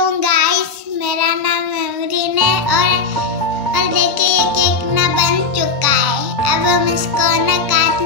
वालेकुम गाइस, मेरा नाम मेमरीन है और देखिए केक ना बन चुका है। अब हम इसको ना काट